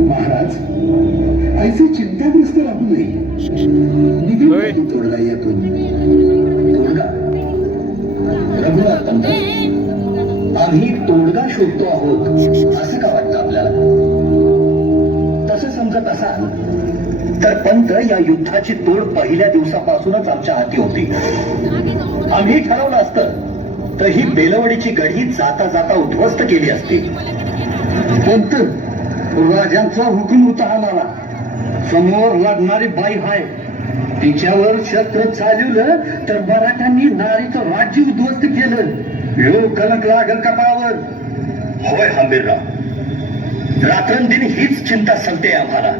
महाराज ऐसे चिंताग्रस्त राहू नये. तोडगा यातून तोडगा रघुनाथ पंत, आम्ही तोडगा शोधतो आहोत असं का वाटतं आपल्याला? तसं समजत असाल तर पंत, या युद्धाची तोड पहिल्या दिवसापासूनच आमच्या हाती होती. आम्ही ठरवलं असतं तर ही बेलवडीची गढी जाता जाता उद्ध्वस्त केली असती. पंत, राजांचा हुकूम होता आम्हाला. समोर लढणारी बाई हाय, तिच्यावर शस्त्र चालवलं तर मराठ्यांनी नारीचं राज्य उद्ध्वस्त केलं. यो कलंक लागल कपाळावर. होय हंबीरराव, रात्रंदिन हीच चिंता सलते आम्हाला.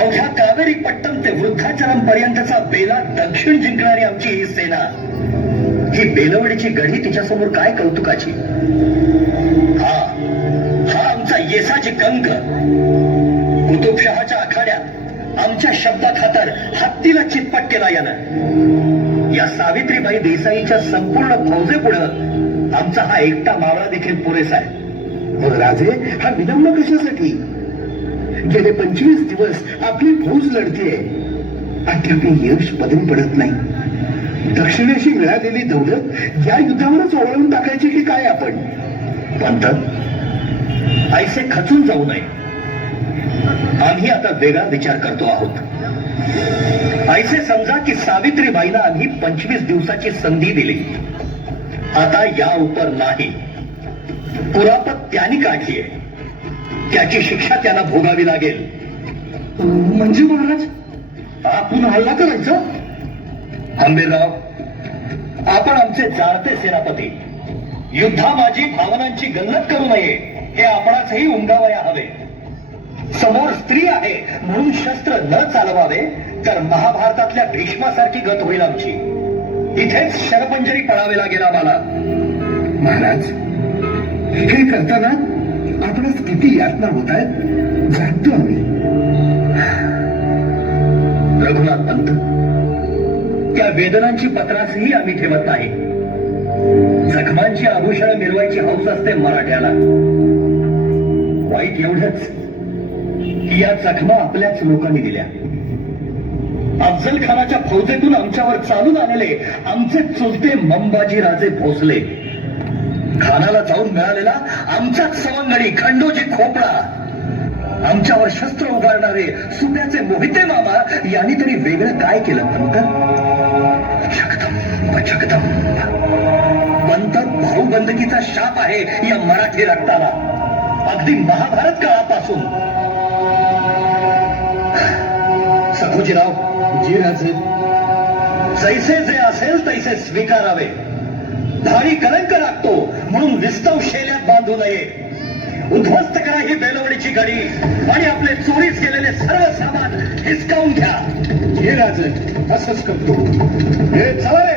अवघ्या कावेरी पट्टम ते वृद्धाचरम पर्यंतचा बेला दक्षिण जिंकणारी आमची ही सेना, ही बेलवडीची गढी तिच्यासमोर काय कौतुकाची. हा आमचा येसाची कंक. कुतुबशहाच्या आखाड्यात आमच्या शब्दाखातर हत्तीला चितपट केला यानं. या सावित्रीबाई देसाईच्या संपूर्ण फौजेपुढं आमचा हा एकटा मावळा देखील पुरेसा आहे. मग राजे, हा विलंब कशासाठी? गेले 25 दिवस आपली फौज लढतीये, अद्याप यश पदरी पडत नाही. दक्षिणेशी मिळालेली दौलत या युद्धावरच ओळखून टाकायची की काय आपण? पंत, ऐसे खचून जाऊ नये. आम्ही आता वेगळा विचार करतो आहोत. ऐसे समजा की सावित्रीबाईला आम्ही 25 दिवसाची संधी दिली. आता या उपर नाही. कुरापत त्यांनी काढलीये, त्याची शिक्षा त्यांना भोगावी लागेल. म्हणजे महाराज, आपण हल्ला करायचा? हंबीरराव, आपण आमचे जाणते सेनापती. युद्धामाजी भावनांची गल्लत करू नये हे आपणासही उमगावया हवे. समोर स्त्री आहे म्हणून शस्त्र न चालवावे तर महाभारतातल्या भीष्मासारखी गत होईल आमची. इथेच शरपंजरी पडावे लागेल आम्हाला. महाराज, हे करताना आपणास किती यातना होत आहेत जाणतो आम्ही. रघुनाथ पंत, त्या वेदनांची पत्रासही आम्ही ठेवत नाही. जखमांची आभूषणं मिरवायची हौस असते मराठ्याला. वाईट एवढंच की या जखमा आपल्याच लोकांनी दिल्या. अफजल खानाच्या फौजेतून आमच्यावर चालून आलेले आमचे चुलते मंबाजी राजे भोसले, खानाला जाऊन मिळालेला आमचाच सवंगडी खंडोजी खोपडा, आमच्यावर शस्त्र उगारणारे सुप्याचे मोहिते मामा यांनी तरी वेगळं काय केलं पंत? जगदंब जगदंब. पंत, भाऊबंदकीचा शाप आहे या मराठी रक्ताला, अगदी महाभारत काळापासून. सखोजीराव, जी राजे, जैसे जे असेल तैसे स्वीकारावे. धाडी कलंक लागतो म्हणून विस्तव शेल्यात बांधू नये. उद्ध्वस्त करा ही बेलवडीची गडी आणि आपले चोरीस गेलेले सर्व सामान हिसकावून घ्या. हे राजे, असंच करतो. हे चला रे.